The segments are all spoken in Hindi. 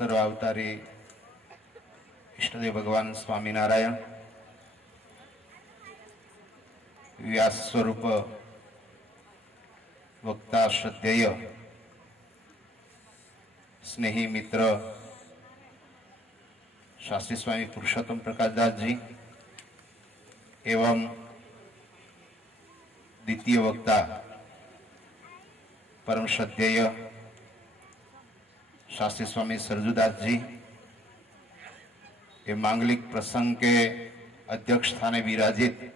सर्वावतारी इष्टदेव भगवान स्वामीनारायण व्यास स्वरूप वक्ता श्रद्धेय स्नेही मित्र शास्त्री स्वामी पुरुषोत्तम प्रकाश दास जी एवं द्वितीय वक्ता परम श्रद्धेय शास्त्री स्वामी सरजूदास जी ये मांगलिक प्रसंग के अध्यक्ष स्थाने विराजित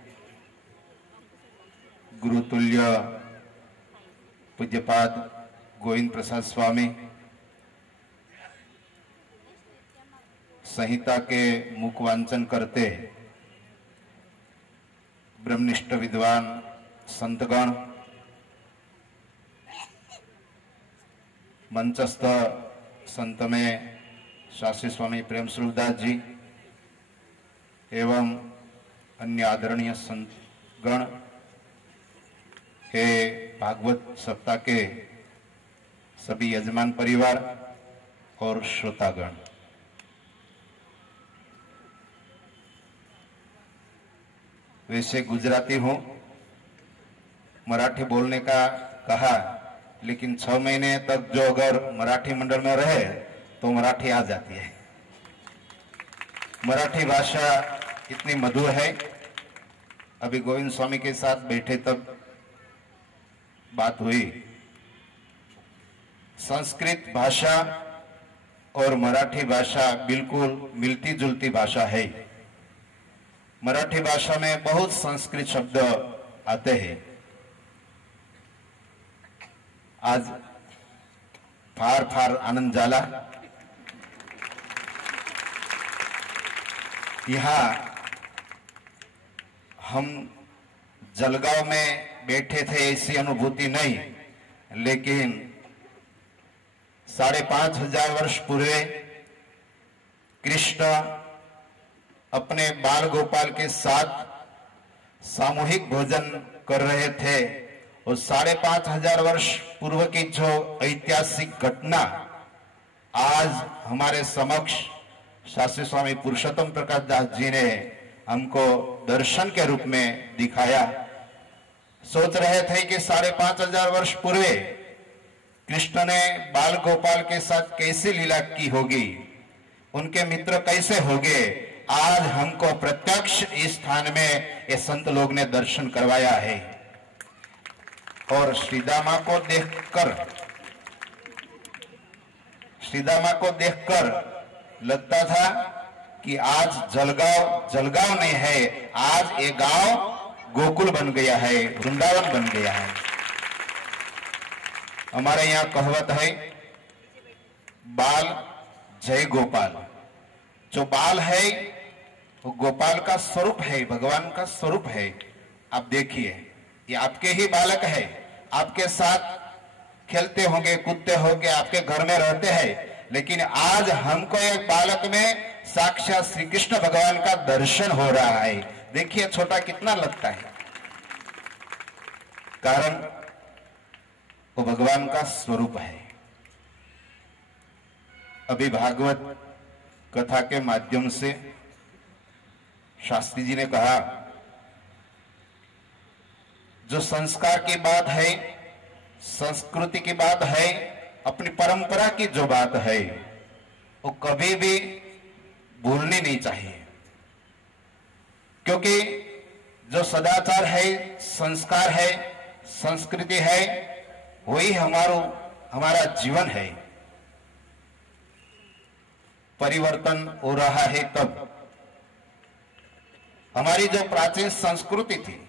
गुरुतुल्य पूज्यपाद गोविंद प्रसाद स्वामी, संहिता के मुख वांचन करते ब्रह्मनिष्ठ विद्वान संतगण, मंचस्थ संत में शास्त्री स्वामी प्रेम स्वरूपदास जी एवं अन्य आदरणीय संतगण, हे भागवत सप्ताह के सभी यजमान परिवार और श्रोतागण, वैसे गुजराती हूं, मराठी बोलने का कहा, लेकिन 6 महीने तक जो अगर मराठी मंडल में रहे तो मराठी आ जाती है। मराठी भाषा इतनी मधुर है। अभी गोविंद स्वामी के साथ बैठे तब बात हुई, संस्कृत भाषा और मराठी भाषा बिल्कुल मिलती जुलती भाषा है। मराठी भाषा में बहुत संस्कृत शब्द आते हैं। आज फार फार आनंद झाला। यहाँ हम जलगांव में बैठे थे ऐसी अनुभूति नहीं, लेकिन 5,500 वर्ष पूर्व कृष्ण अपने बाल गोपाल के साथ सामूहिक भोजन कर रहे थे और 5,500 वर्ष पूर्व की जो ऐतिहासिक घटना आज हमारे समक्ष शास्त्री स्वामी पुरुषोत्तम प्रकाश दास जी ने हमको दर्शन के रूप में दिखाया। सोच रहे थे कि 5,500 वर्ष पूर्व कृष्ण ने बाल गोपाल के साथ कैसी लीला की होगी, उनके मित्र कैसे होंगे। आज हमको प्रत्यक्ष इस स्थान में ये संत लोग ने दर्शन करवाया है और श्रीदामा को देखकर लगता था कि आज जलगांव नहीं है, आज ये गांव गोकुल बन गया है, वृंदावन बन गया है। हमारे यहाँ कहावत है, बाल जय गोपाल। जो बाल है वो गोपाल का स्वरूप है, भगवान का स्वरूप है। आप देखिए, ये आपके ही बालक है, आपके साथ खेलते होंगे, कूदते होंगे, आपके घर में रहते हैं, लेकिन आज हमको एक बालक में साक्षात श्री कृष्ण भगवान का दर्शन हो रहा है। देखिए छोटा कितना लगता है, कारण वो भगवान का स्वरूप है। अभी भागवत कथा के माध्यम से शास्त्री जी ने कहा, जो संस्कार की बात है, संस्कृति की बात है, अपनी परंपरा की जो बात है, वो कभी भी भूलनी नहीं चाहिए, क्योंकि जो सदाचार है, संस्कार है, संस्कृति है, वही हमारा जीवन है। परिवर्तन हो रहा है तब हमारी जो प्राचीन संस्कृति थी,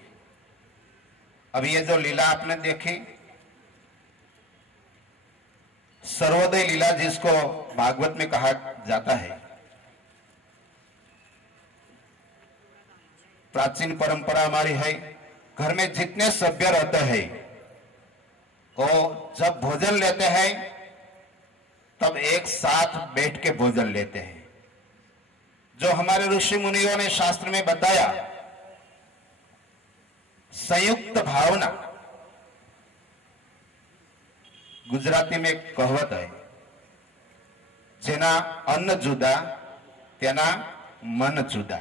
अभी ये जो लीला आपने देखी, सर्वोदय लीला जिसको भागवत में कहा जाता है, प्राचीन परंपरा हमारी है। घर में जितने सभ्य रहते हैं वो जब भोजन लेते हैं तब एक साथ बैठ के भोजन लेते हैं। जो हमारे ऋषि मुनियों ने शास्त्र में बताया, संयुक्त भावना, गुजराती में एक कहावत है, જેના અન્ન જુદા તેના मन जुदा।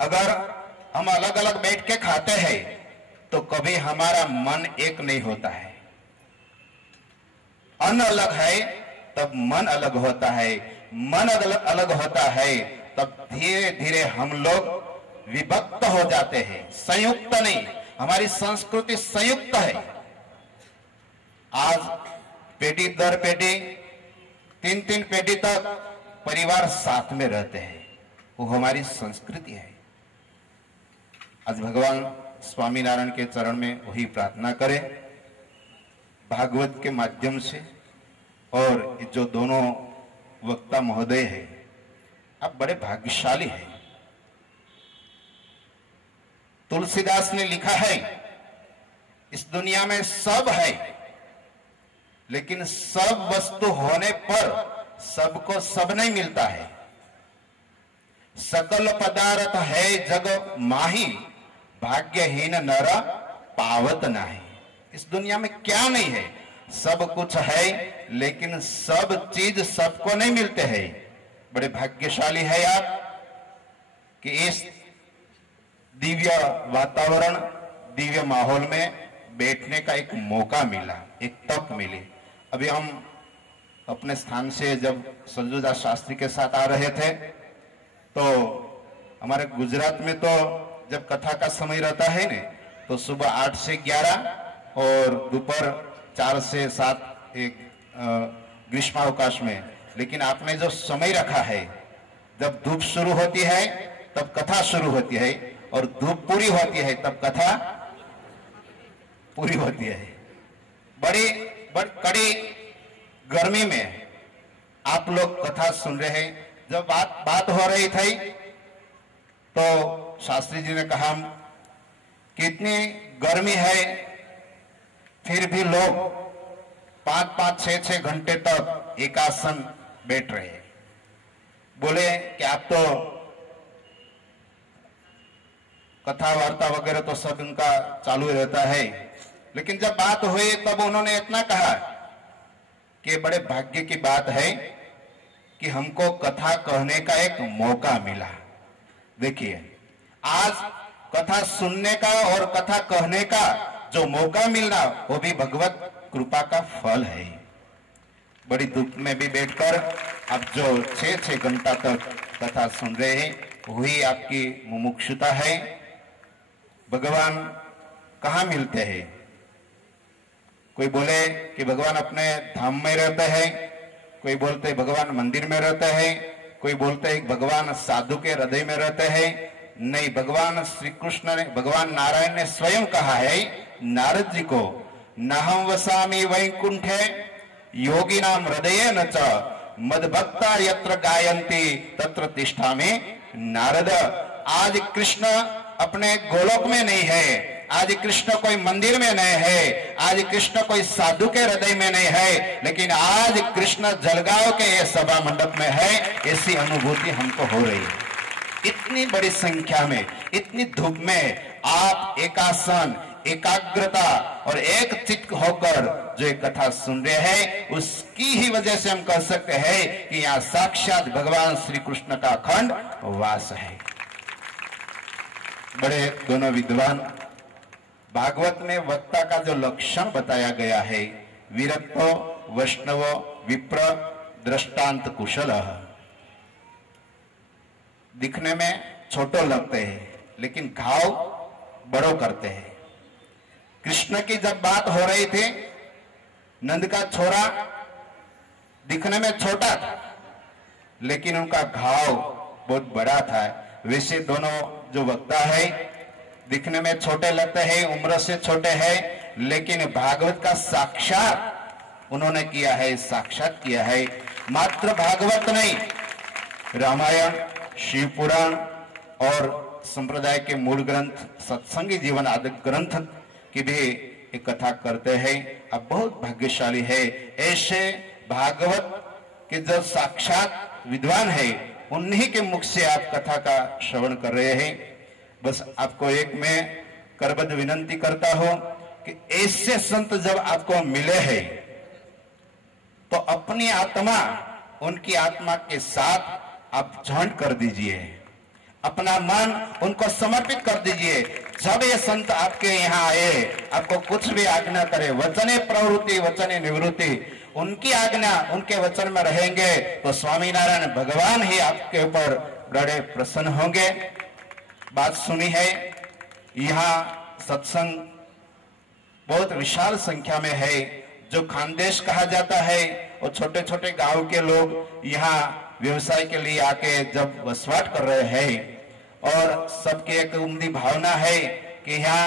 अगर हम अलग अलग बैठ के खाते हैं तो कभी हमारा मन एक नहीं होता है। अन्न अलग है तब मन अलग होता है, मन अलग अलग होता है तब धीरे धीरे हम लोग विभक्त हो जाते हैं, संयुक्त नहीं। हमारी संस्कृति संयुक्त है। आज पीढ़ी दर पीढ़ी 3-3 पीढ़ी तक परिवार साथ में रहते हैं, वो हमारी संस्कृति है। आज भगवान स्वामीनारायण के चरण में वही प्रार्थना करें भागवत के माध्यम से। और जो दोनों वक्ता महोदय है, आप बड़े भाग्यशाली हैं। तुलसीदास ने लिखा है इस दुनिया में सब है, लेकिन सब वस्तु होने पर सबको सब नहीं मिलता है। सकल पदार्थ है जग माही, भाग्यहीन नर पावत नाही। इस दुनिया में क्या नहीं है, सब कुछ है, लेकिन सब चीज सबको नहीं मिलते हैं। बड़े भाग्यशाली है आप कि इस दिव्य वातावरण, दिव्य माहौल में बैठने का एक मौका मिला, एक तक मिली। अभी हम अपने स्थान से जब संजूदास शास्त्री के साथ आ रहे थे तो हमारे गुजरात में तो जब कथा का समय रहता है ने तो सुबह 8 से 11 और दोपहर 4 से 7 एक ग्रीष्मावकाश में। लेकिन आपने जो समय रखा है, जब धूप शुरू होती है तब कथा शुरू होती है और धूप पूरी होती है तब कथा पूरी होती है। बड़ी कड़ी गर्मी में आप लोग कथा सुन रहे हैं। जब बात हो रही थी तो शास्त्री जी ने कहा कि इतनी गर्मी है फिर भी लोग 5-5, 6-6 घंटे तक एकासन बैठ रहे हैं। बोले कि आप तो कथा वार्ता वगैरह तो सब उनका चालू रहता है, लेकिन जब बात हुई तब उन्होंने इतना कहा कि बड़े भाग्य की बात है कि हमको कथा कहने का एक मौका मिला। देखिए, आज कथा सुनने का और कथा कहने का जो मौका मिलना वो भी भगवत कृपा का फल है। बड़ी धूप में भी बैठकर आप जो 6-6 घंटा तक कथा सुन रहे हैं, वही आपकी मुमुक्षुता है। भगवान कहाँ मिलते हैं? कोई बोले कि भगवान अपने धाम में रहते हैं, कोई बोलते हैं भगवान मंदिर में रहते हैं, कोई बोलते हैं भगवान साधु के हृदय में रहते हैं। नहीं, भगवान श्री कृष्ण ने, भगवान नारायण ने स्वयं कहा है नारद जी को, नाहं वसामि वैकुंठे योगिनाम हृदये न च मद्भक्ता यत्र गायन्ति तत्र तिष्ठामि नारद। आज कृष्ण अपने गोलोक में नहीं है, आज कृष्ण कोई मंदिर में नहीं है, आज कृष्ण कोई साधु के हृदय में नहीं है, लेकिन आज कृष्ण जलगांव के ये सभा मंडप में है। ऐसी अनुभूति हमको हो रही है। इतनी बड़ी संख्या में, इतनी धूप में आप एकासन, एकाग्रता और एक चित्त होकर जो एक कथा सुन रहे हैं, उसकी ही वजह से हम कह सकते हैं कि यहाँ साक्षात भगवान श्री कृष्ण का अखंड वास है। बड़े दोनों विद्वान, भागवत में वक्ता का जो लक्षण बताया गया है, विरक्तो वैष्णव विप्र दृष्टांत कुशल। दिखने में छोटो लगते हैं लेकिन घाव बड़ो करते हैं। कृष्ण की जब बात हो रही थी, नंद का छोरा दिखने में छोटा था लेकिन उनका घाव बहुत बड़ा था। वैसे दोनों जो वक्ता है दिखने में छोटे लगते हैं, उम्र से छोटे हैं, लेकिन भागवत का साक्षात उन्होंने किया है, साक्षात किया है। मात्र भागवत नहीं, रामायण, शिव पुराण और संप्रदाय के मूल ग्रंथ, सत्संगी जीवन आदि ग्रंथ की भी एक कथा करते हैं। अब बहुत भाग्यशाली है ऐसे भागवत के जो साक्षात विद्वान है, उन्हीं के मुख से आप कथा का श्रवण कर रहे हैं। बस आपको एक मैं करबद्ध विनंती करता हूं कि ऐसे संत जब आपको मिले हैं तो अपनी आत्मा उनकी आत्मा के साथ आप जॉइंट कर दीजिए, अपना मन उनको समर्पित कर दीजिए। जब ये संत आपके यहाँ आए, आपको कुछ भी आज्ञा करे, वचने प्रवृत्ति वचने निवृत्ति, उनकी आज्ञा उनके वचन में रहेंगे तो स्वामीनारायण भगवान ही आपके ऊपर बड़े प्रसन्न होंगे। बात सुनी है, यहाँ सत्संग बहुत विशाल संख्या में है। जो खानदेश कहा जाता है और छोटे छोटे गांव के लोग यहाँ व्यवसाय के लिए आके जब वसवाट कर रहे हैं और सबकी एक उम्दी भावना है कि यहाँ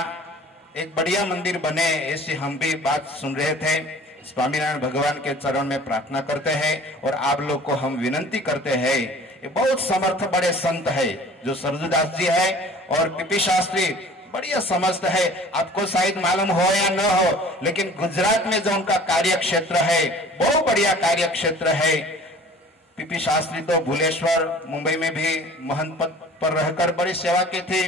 एक बढ़िया मंदिर बने, ऐसी हम भी बात सुन रहे थे। स्वामीनारायण भगवान के चरण में प्रार्थना करते हैं और आप लोग को हम विनंती करते हैं, ये बहुत समर्थ बड़े संत है जो सरजूदास जी है और पीपी शास्त्री बढ़िया समझते है। आपको शायद मालूम हो या न हो, लेकिन गुजरात में जो उनका कार्य क्षेत्र है बहुत बढ़िया कार्य क्षेत्र है। पीपी शास्त्री तो भुलेश्वर मुंबई में भी महंत पद पर रहकर बड़ी सेवा की थी,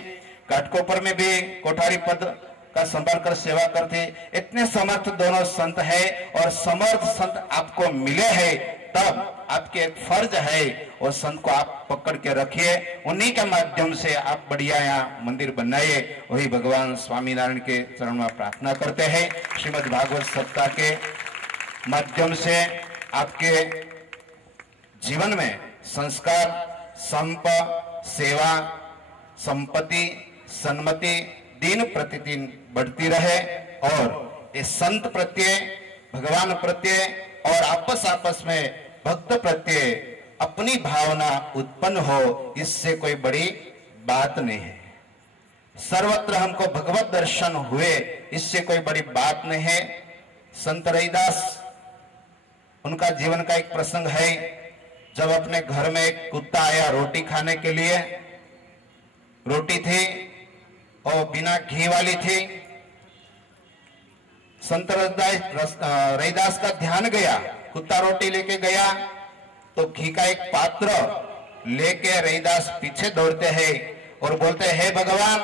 घाटकोपर में भी कोठारी पद का संभाल कर सेवा करते। इतने समर्थ दोनों संत है और समर्थ संत आपको मिले हैं, तब आपके एक फर्ज है और संत को आप पकड़ के रखिए, उन्हीं के माध्यम से आप बढ़िया यहाँ मंदिर बनाइए। वही भगवान स्वामीनारायण के चरण में प्रार्थना करते हैं। श्रीमद् भागवत सप्ताह के माध्यम से आपके जीवन में संस्कार, संप, सेवा, संपत्ति, सन्मति दिन प्रतिदिन बढ़ती रहे और इस संत प्रत्यय, भगवान प्रत्यय और आपस में भक्त प्रत्यय अपनी भावना उत्पन्न हो, इससे कोई बड़ी बात नहीं है। सर्वत्र हमको भगवत दर्शन हुए, इससे कोई बड़ी बात नहीं है। संत रविदास, उनका जीवन का एक प्रसंग है, जब अपने घर में एक कुत्ता आया रोटी खाने के लिए। रोटी थी और बिना घी वाली थी। संत रविदास का ध्यान गया, कुत्ता रोटी लेके गया तो घी का एक पात्र लेके रविदास पीछे दौड़ते हैं और बोलते हैं, हे भगवान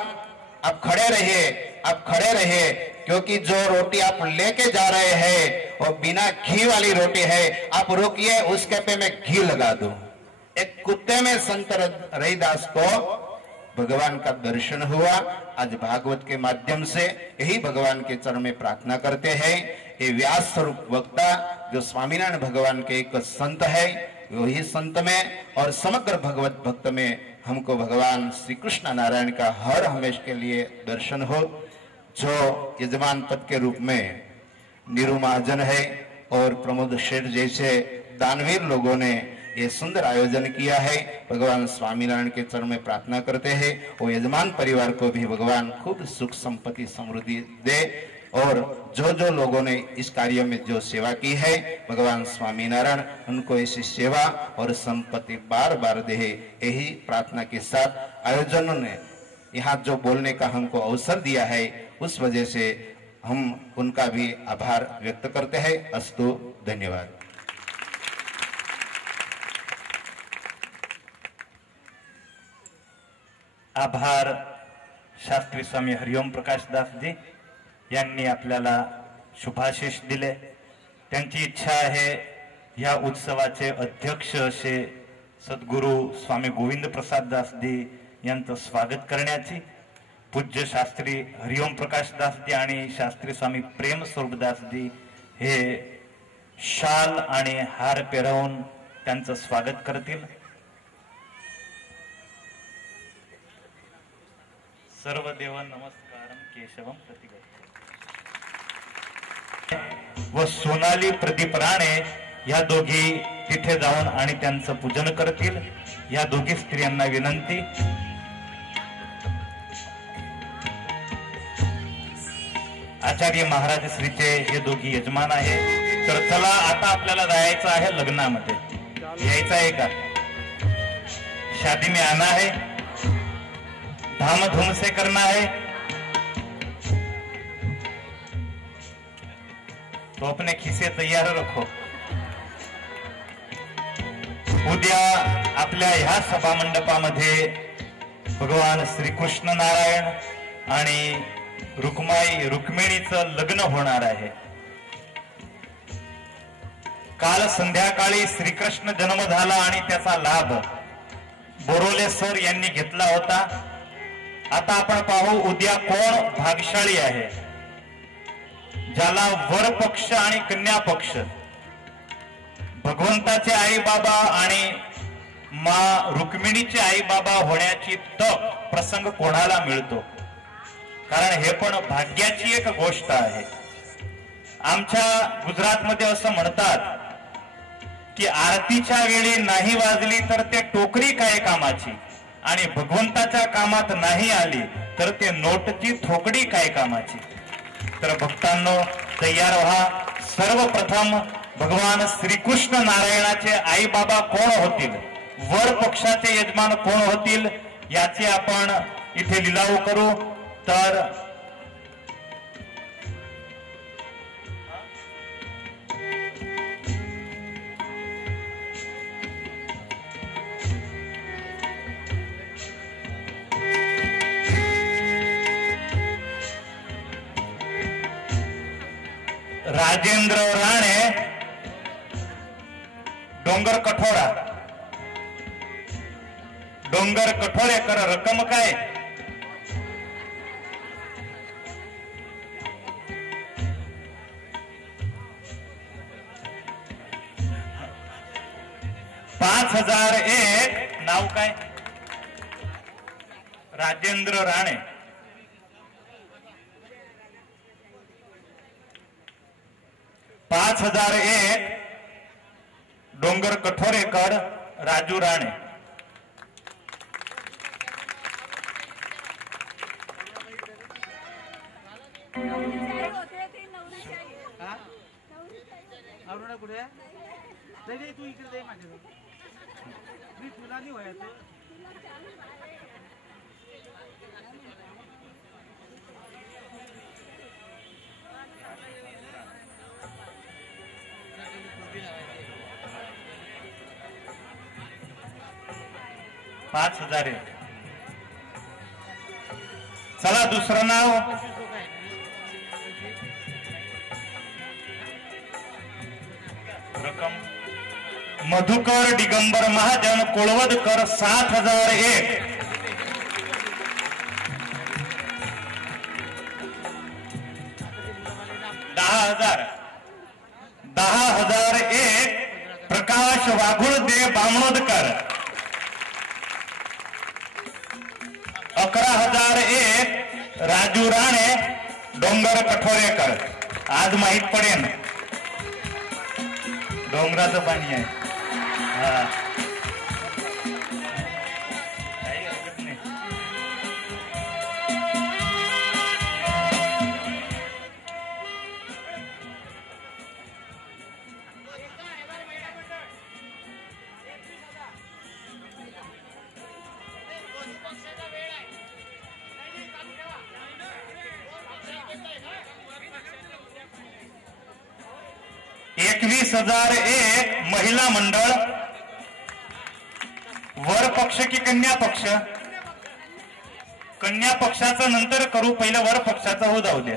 आप खड़े रहिए, आप खड़े रहिए, क्योंकि जो रोटी आप लेके जा रहे हैं और बिना घी वाली रोटी है, आप रोकिए, उसके पे मैं घी लगा दूं। एक कुत्ते में संत रविदास को भगवान का दर्शन हुआ। आज भागवत के माध्यम से यही भगवान के चरण में प्रार्थना करते हैं। ये व्यास स्वरूप वक्ता जो स्वामीनारायण भगवान के एक संत है, वही संत में और समग्र भगवत भक्त में हमको भगवान श्री कृष्ण नारायण का हर हमेश के लिए दर्शन हो। जो यजमान पद के रूप में नीरू महाजन है और प्रमोद शेठ जैसे दानवीर लोगों ने ये सुंदर आयोजन किया है। भगवान स्वामीनारायण के चरण में प्रार्थना करते हैं वो यजमान परिवार को भी भगवान खूब सुख संपत्ति समृद्धि दे और जो जो लोगों ने इस कार्य में जो सेवा की है, भगवान स्वामीनारायण उनको ऐसी सेवा और संपत्ति बार बार दे। यही प्रार्थना के साथ आयोजनों ने यहाँ जो बोलने का हमको अवसर दिया है, उस वजह से हम उनका भी आभार व्यक्त करते हैं। अस्तु, धन्यवाद। आभार शास्त्री स्वामी हरिओम प्रकाश दास जी यांनी आपल्याला शुभाशीष दिले। त्यांची इच्छा आहे या उत्सवाचे अध्यक्ष असे सद्गुरू स्वामी गोविंद प्रसाद दास जी यांचं स्वागत करण्याची। पूज्य शास्त्री हरिओम प्रकाश दास जी आणि शास्त्री स्वामी प्रेम स्वरूप दास जी हे शाल आणि हार पेरवून त्यांचं स्वागत करतील। सर्वदेव नमस्कारम केशवम प्रतिगच्छति व सोनाली प्रदीप राणे या दोघी तिथे जाऊन आणि त्यांचं पूजन करतील। या दोघी स्त्रियांना विनंती, आचार्य महाराज श्रीचे हे दोघी यजमान आहे। तर चला आता आपल्याला जायचं आहे लग्नामध्ये, यायचं आहे का? शादी में आना है, धाम धूम से करना है, तो अपने खिसे तैयार रखो। उद्या आपल्या ह्या सभा मंडपामध्ये भगवान श्री कृष्ण नारायण आणि रुक्मिणीचं लग्न होणार आहे। काल संध्याकाळी श्रीकृष्ण जन्म झाला आणि त्याचा लाभ बोरोले सर यांनी घेतला होता. आता आपण पाहू उद्या कोण भागशाळी आहे, ज्याला वर पक्ष आणि कन्या पक्ष, भगवंताचे आई बाबा आणि मा रुक्मिणीचे आई बाबा होण्याची तक प्रसंग कोणाला मिळतो. कारण हे पण भाग्याची एक गोष्ट आहे. आमच्या गुजरातमध्ये असं म्हणतात की आरतीच्या वेळी नाही वाजली तर ते टोकरी काय कामाची, आणि भगवंताच्या कामात नाही आली तर ते नोटची थोकडी काय कामाची. तर भक्तांनो तयार व्हा. सर्वप्रथम भगवान श्रीकृष्ण नारायणाचे आई बाबा कोण होतील, वर पक्षाचे यजमान कोण होतील याचे आपण इथे लिलाव करू. तर राजेंद्र राणे, डोंगर कठोरा, डोंगर कठोरेकर. रक्कम काय? $5001. नाव काय? राजेंद्र राणे. $5001. डोंगर कठोरेकर, राजू राणे. तू इकडे माझ्या मी तुला नाही व्हायचं. $5001. चला दुसरं नाव. रक्कम मधुकर दिगंबर महाजन, कोळवदकर. 7001. $10,000. प्रकाश वाघुळदे, बामणोदकर. 11,001. राजू राणे, डोंगर कठोरेकर. आज माहित पडेल डोंगराचं पाणी आहे. काही हरकत नाही. $21,001. महिला मंडळ. वर पक्ष की कन्या पक्ष? कन्या पक्षाचं नंतर करू, पहिलं वर पक्षाचं हो जाऊ द्या.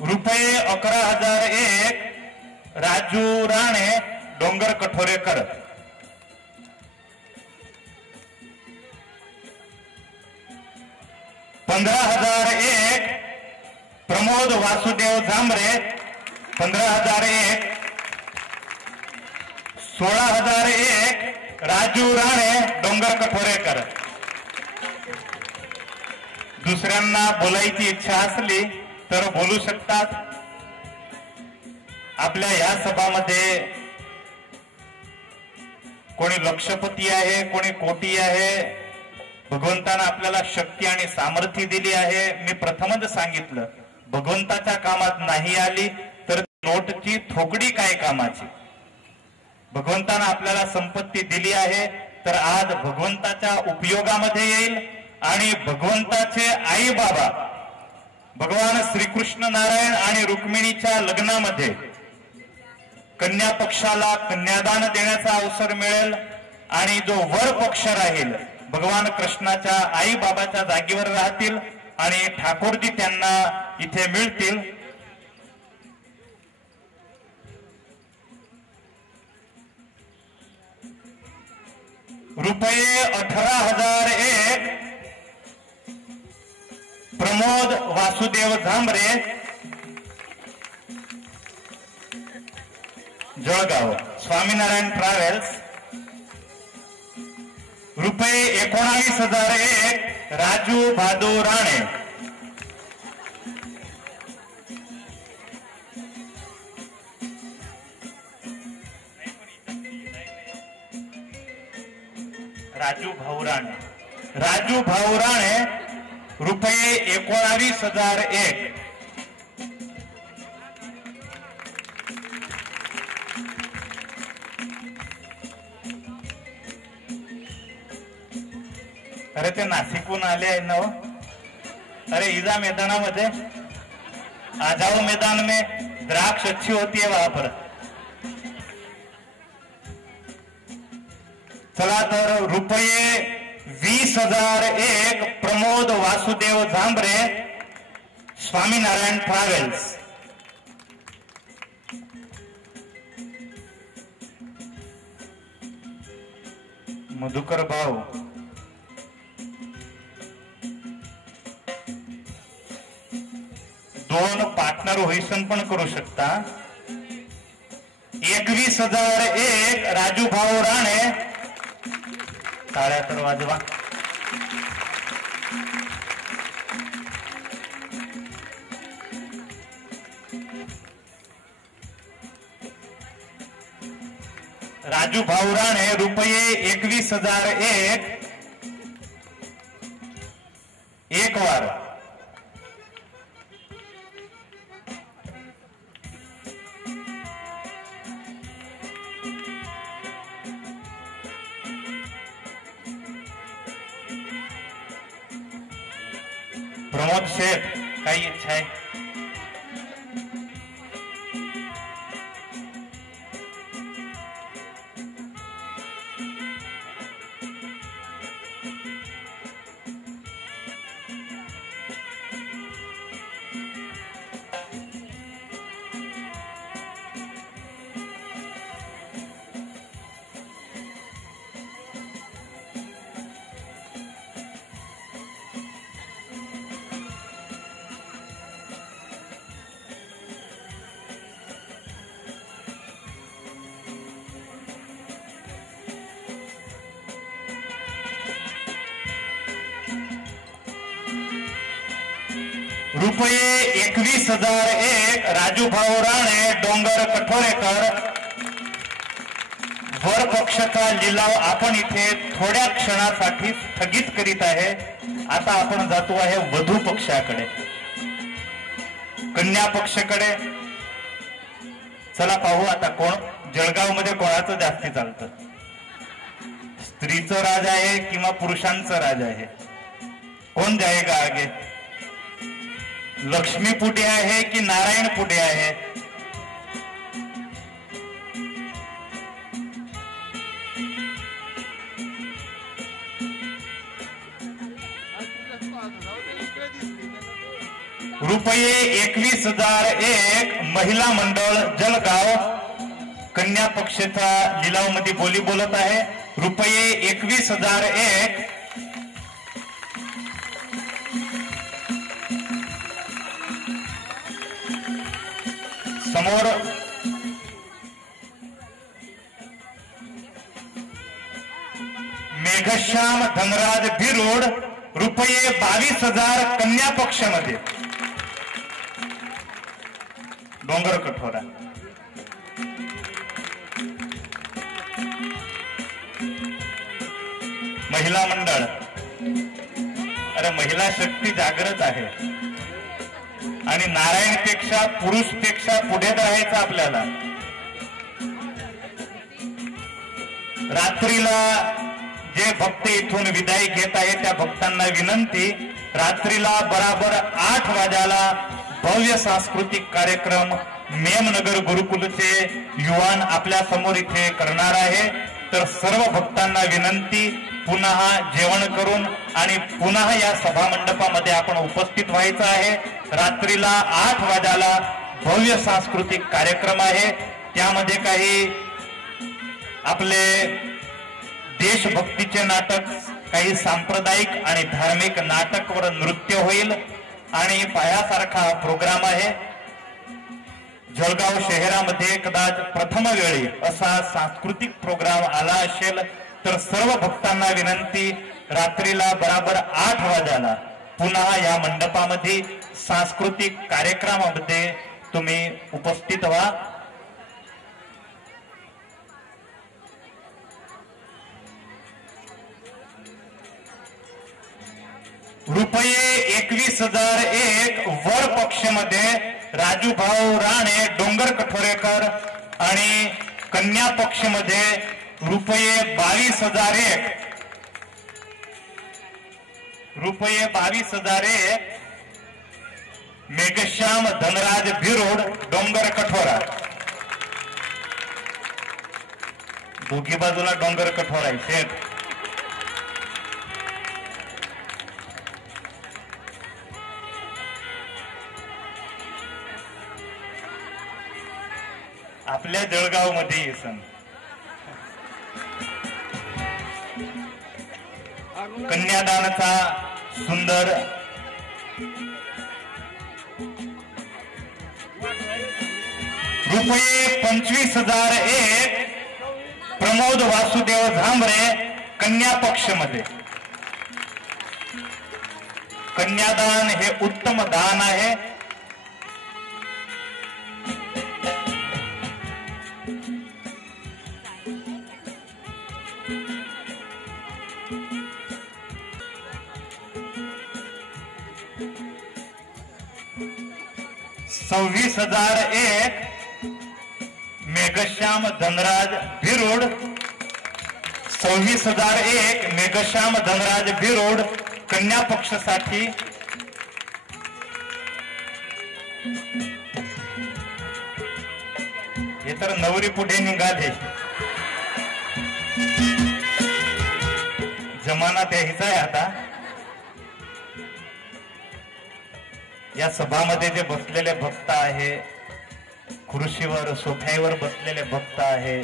$11,001. राजू राणे, डोंगर कठोरेकर. $15,001. प्रमोद वासुदेव जांभरे. 15,001. 16,001. राजू राणे, डोंगर कठोरेकर. दुसऱ्यांना बोलायची इच्छा असली तर बोलू शकतात. आपल्या या सभामध्ये कोणी लक्षपती आहे, कोणी कोटी आहे. भगवंतानं आपल्याला शक्ती आणि सामर्थ्य दिली आहे. मी प्रथमच सांगितलं, भगवंताच्या कामात नाही आली तर नोटची थोकडी काय कामाची. भगवंतानं आपल्याला संपत्ती दिली आहे तर आज भगवंताच्या उपयोगामध्ये येईल. आणि भगवंताचे आई बाबा भगवान श्रीकृष्ण नारायण आणि रुक्मिणीच्या लग्नामध्ये कन्या पक्षाला कन्यादान देण्याचा अवसर मिळेल. आणि जो वर पक्ष राहील भगवान कृष्णाच्या आई बाबाच्या जागेवर राहतील आणि ठाकूरजी त्यांना इथे मिळतील. रुपये 18,001 प्रमोद वासुदेव झांबरे, जळगाव, स्वामीनारायण ट्रॅव्हल्स. रुपये 19,001 राजू भादू राणे, राजू भाऊ राणे, रुपये 19,001. अरे ते नाशिकहून आले आहे ना. अरे ईजा मैदानामध्ये आ जाओ मैदान में, द्राक्ष अच्छी होती है वहां पर. चला तर रुपये 20,001 प्रमोद वासुदेव झांबरे, स्वामीनारायण ट्रॅव्हल्स. मधुकर भाऊ, दोन पार्टनर होईसन पण करू शकता. 21,001 राजू भाऊ राणे, टाळ्या तर वाजवा. राजू भाऊ राणे, रुपये 21,001 एक वार. प्रमोद शेठ, काही इच्छा आहे? रुपये 21,001 राजू भाऊ राणे, डोंगर कठोरेकर. वर पक्षाचा लिलाव आपण इथे थोड्या क्षणासाठी स्थगित करीत आहे. आता आपण जातो आहे वधू पक्षाकडे, कन्या पक्षाकडे. चला पाहू आता कोण जळगाव मध्ये कोणाचं जास्ती चालतं. स्त्रीचं राज आहे किंवा पुरुषांचं राज आहे? कोण जाएगा आगे? लक्ष्मी पुढे आहे की नारायण पुढे आहे? रुपये 21,001 महिला मंडळ जळगाव, कन्या पक्षाचा लिलाव मध्ये बोली बोलत आहे. रुपये 21,001 समोर मेघश्याम धनराज भिरोड, रुपये 22,000 कन्या पक्षामध्ये, डोंगर कठोरा. महिला मंडळ, अरे महिला शक्ती जागृत आहे आणि नारायणपेक्षा पुरुषपेक्षा पुढे राहायचं आपल्याला. रात्रीला जे भक्त इथून विदाई घेत आहे त्या भक्तांना विनंती, रात्रीला बराबर 8 वाजायला भव्य सांस्कृतिक कार्यक्रम मेमनगर गुरुकुलचे युवान आपल्या समोर इथे करणार आहे. तर सर्व भक्तांना विनंती पुन्हा जेवण करून आणि पुन्हा या सभा मंडपामध्ये आपण उपस्थित व्हायचं आहे. रात्रीला 8 वाजायला भव्य सांस्कृतिक कार्यक्रम आहे. त्यामध्ये काही आपले देशभक्तीचे नाटक, काही सांप्रदायिक आणि धार्मिक नाटक व नृत्य होईल आणि पायासारखा प्रोग्राम आहे. जळगाव शहरामध्ये कदाच प्रथम वेळी असा सांस्कृतिक प्रोग्राम आला असेल तर सर्व भक्तांना विनंती, रात्रीला बराबर 8 वाजायला पुन्हा या मंडपामध्ये सांस्कृतिक कार्यक्रमामध्ये तुम्ही उपस्थित व्हा. रुपये 21,001 वर पक्ष मध्ये राजूभाऊ राणे डोंगर कठोरेकर आणि कन्या पक्ष मध्ये रुपये 22,001 मेघश्याम धनराज भिरोड डोंगर कठोरा. दोघी बाजूला डोंगर कठोरा आहे शेठ. आपल्या जळगाव मध्ये सण कन्यादानाचा सुंदर रुपये 25,001 प्रमोद वासुदेव झांबरे कन्या पक्ष मध्ये. कन्यादान हे उत्तम दान आहे. ₹26,001 मेघश्याम धनराज भिरोड. 26,001 मेघश्याम धनराज भिरोड कन्या पक्षासाठी. हे तर नवरी पुढे निघाले. जमाना द्यायचा आहे आता. या सभामध्ये जे बसलेले भक्त आहे, खुर्शीवर सोफ्यावर बसलेले भक्त आहे,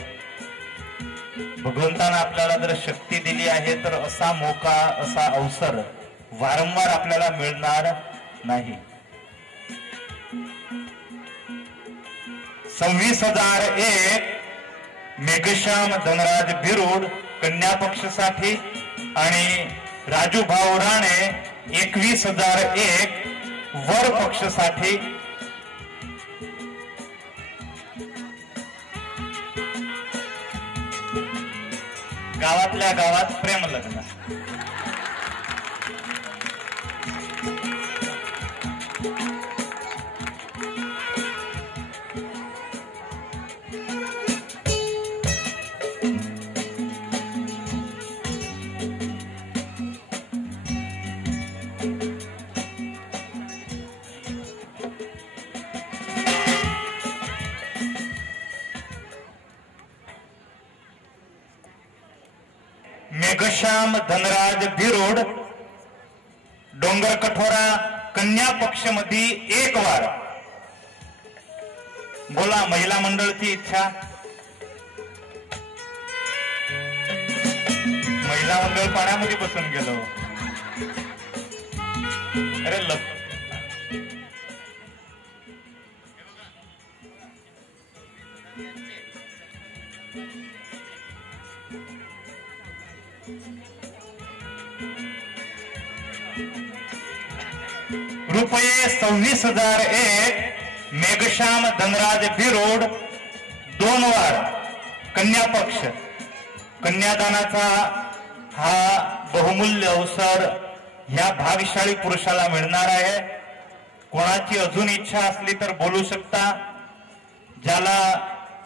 भगवंतानं आपल्याला जर शक्ती दिली आहे तर असा मोका, असा अवसर वारंवार आपल्याला मिळणार नाही. 26,001 मेघश्याम धनराज भिरोड कन्या पक्षासाठी आणि राजू भाऊ राणे 21,001 वर पक्षासाठी. गावातल्या गावात प्रेम लग्न. मेघश्याम धनराज भिरोड डोंगर कठोरा कन्या पक्ष मध्ये 1 वार. बोला महिला मंडळची इच्छा. महिला मंडळ पाण्यामध्ये बसून गेलो. अरे रुपये 26,001 मेघश्याम धनराज भिरोड 2 वार कन्या पक्ष. कन्यादानाचा हा बहुमूल्य अवसर ह्या भाग्यशाली पुरुषाला मिळणार आहे. कोणाची अजून इच्छा असली तर बोलू शकता. ज्याला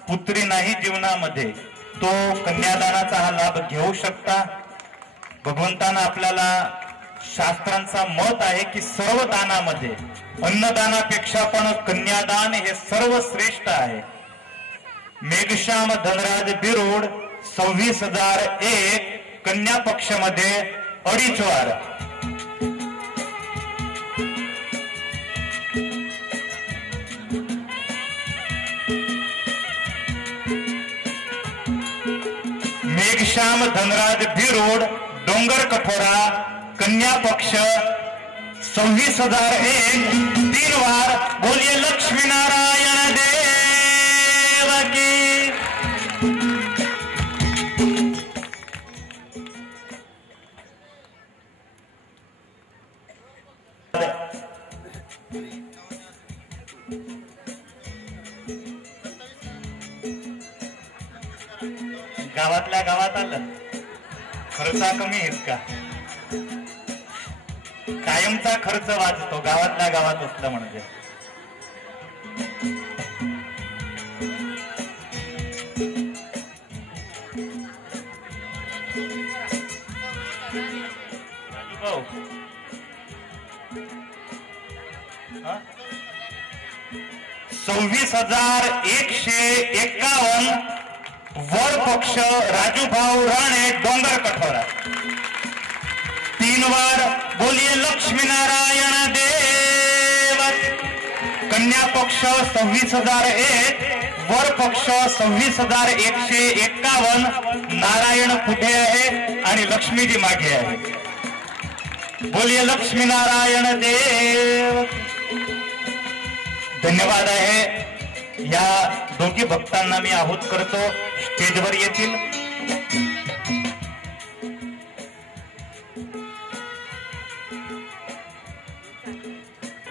पुत्री नाही जीवनामध्ये तो कन्यादानाचा हा लाभ घेऊ शकता. भगवंतानं आपल्याला शास्त्रांचा मत आहे की सर्व दानामध्ये अन्नदानापेक्षा पण कन्यादान हे सर्वश्रेष्ठ आहे. मेघश्याम धनराज बिरोड 26,001 कन्या पक्षामध्ये अडीच वार. मेघश्याम धनराज बिरोड डोंगर कठोरा कन्या पक्ष 26,001 3 वार. बोलिए लक्ष्मी नारायण देव की. गावातल्या गावात आलं. खर्चा कमी आहेत का? कायमचा खर्च वाचतो गावातल्या गावात असलं म्हणजे. भाऊ 26,151 वर पक्ष राजूभाऊ राणे डोंगर कठोरा 3 वार. बोलिए लक्ष्मी नारायण देव. कन्या पक्ष 26,001 वर पक्ष 26,151. नारायण पुढे आहे आणि लक्ष्मीजी मागे आहे. बोलिए लक्ष्मी नारायण देव. धन्यवाद आहे. या दोघी भक्तांना मी आहुत करतो. स्टेजवर येतील.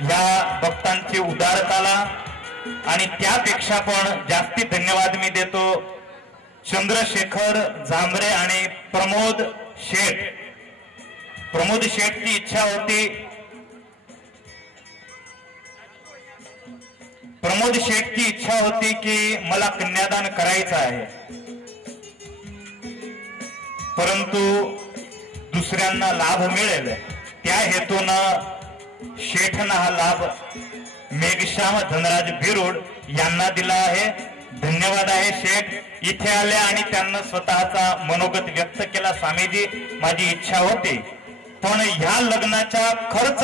या भक्तांची उदारताला आणि त्यापेक्षा पण जास्ती धन्यवाद मी देतो चंद्रशेखर झांबरे आणि प्रमोद शेठ. प्रमोद शेठची इच्छा होती. प्रमोद शेठची इच्छा होती की मला कन्यादान करायचं आहे, परंतु दुसऱ्यांना लाभ मिळेल त्या हेतूनं शेठना हा लाभ मेघश्याम धनराज बिरोड यांना दिला आहे. धन्यवाद आहे शेठ. इथे आले आणि त्यांना स्वतःचा मनोगत व्यक्त केला. स्वामीजी माझी इच्छा होती, पण ह्या लग्नाच्या खर्च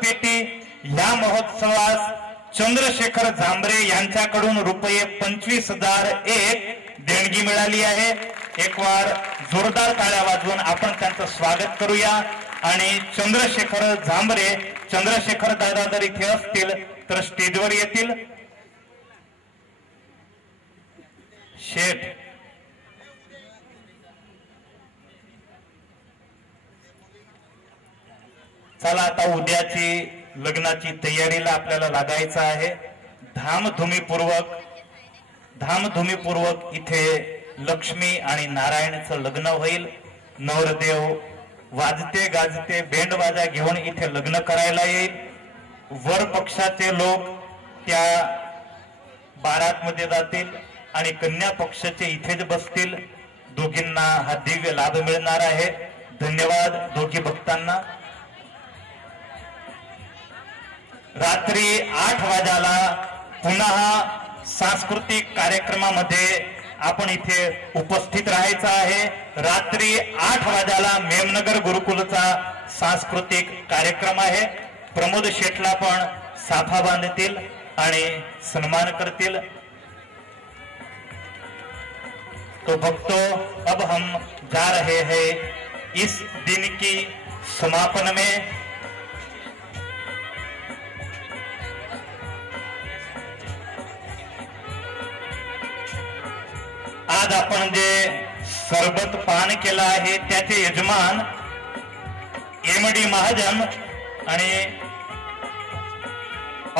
पेटी या महोत्सवास चंद्रशेखर झांबरे यांच्याकडून रुपये 25,001 देणगी मिळाली आहे. एक वार जोरदार टाळ्या वाजवून आपण त्यांचं स्वागत करूया. आणि चंद्रशेखर झांबरे, चंद्रशेखर दादा जर इथे असतील तर स्टेजवर येतील. शेठ चला आता उद्याची लग्नाची तयारीला आपल्याला लागायचं आहे. धामधुमीपूर्वक इथे लक्ष्मी आणि नारायणचं लग्न होईल. नवरदेव वाजते गाजते बेंडबाजा घेऊन इथे लग्न करायला येईल. वर पक्षाचे लोक त्या बारात मध्ये जातील आणि कन्या पक्षाचे इथेच बसतील. दोघींना हा दिव्य लाभ मिळणार आहे. धन्यवाद दोघी भक्तांना. रात्री 8 वाजायला पुन्हा सांस्कृतिक कार्यक्रमामध्ये आपण इथे उपस्थित राहायचं आहे. रात्री 8 वाजायला मेमनगर गुरुकुलचा सांस्कृतिक कार्यक्रम आहे. प्रमोद शेठला पण साफा बांधतील आणि सन्मान करतील. तो भक्तों, अब हम जा रहे हैं इस दिन की समापन में. आज आपण जे सरबत पान केलं आहे त्याचे यजमान एमडी महाजन आणि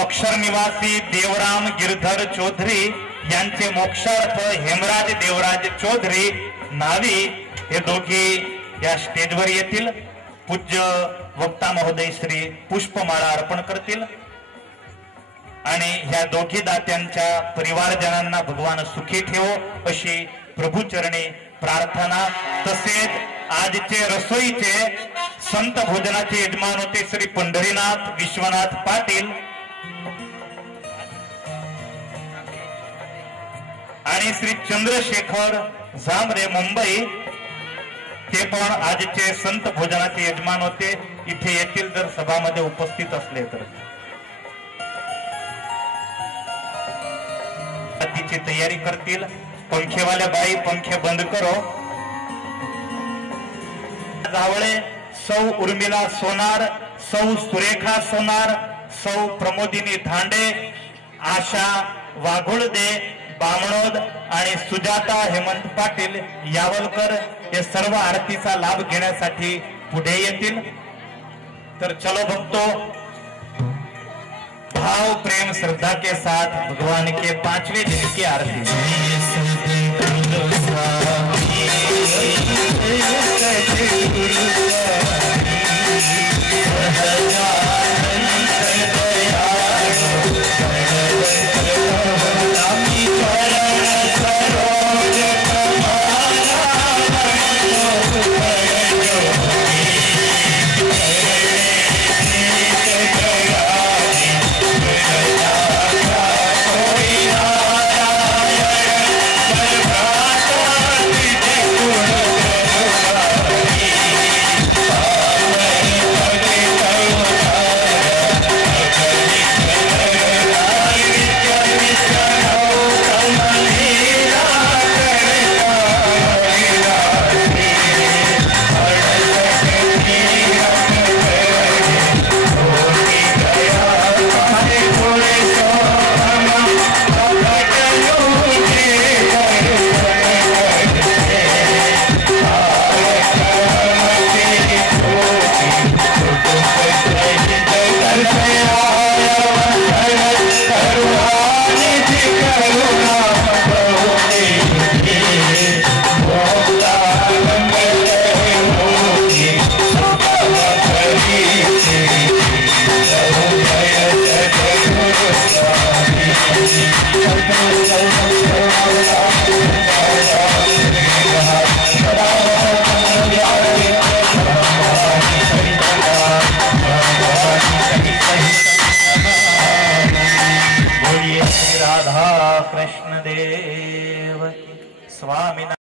अक्षर निवासी देवराम गिरधर चौधरी यांचे मोक्षार्थ हेमराज देवराज चौधरी नावी हे दोघी या स्टेजवर येतील. पूज्य वक्ता महोदय श्री पुष्पमाळा अर्पण करतील आणि ह्या दोघी दात्यांच्या परिवारजनांना भगवान सुखी ठेवो अशी प्रभूचरणी प्रार्थना. तसेच आजचे रसोईचे संत भोजनाचे यजमान होते श्री पंढरीनाथ विश्वनाथ पाटील आणि श्री चंद्रशेखर जांभरे मुंबई, ते पण आजचे संत भोजनाचे यजमान होते. इथे येथील जर सभामध्ये उपस्थित असले तर तिची तयारी करतील. पंखेवाल्या बाई पंखे बंद करो. जावळे, सौ उर्मिला सोनार, सौ सुरेखा सोनार, सौ प्रमोदिनी धांडे, आशा वाघुळदे, बामणोद आणि सुजाता हेमंत पाटील यावलकर हे सर्व आरतीचा लाभ घेण्यासाठी पुढे येतील. तर चलो भक्तो, भाव प्रेम श्रद्धा के साथ भगवान के 5वें दिन की आरती. राधा कृष्ण देव स्वामी.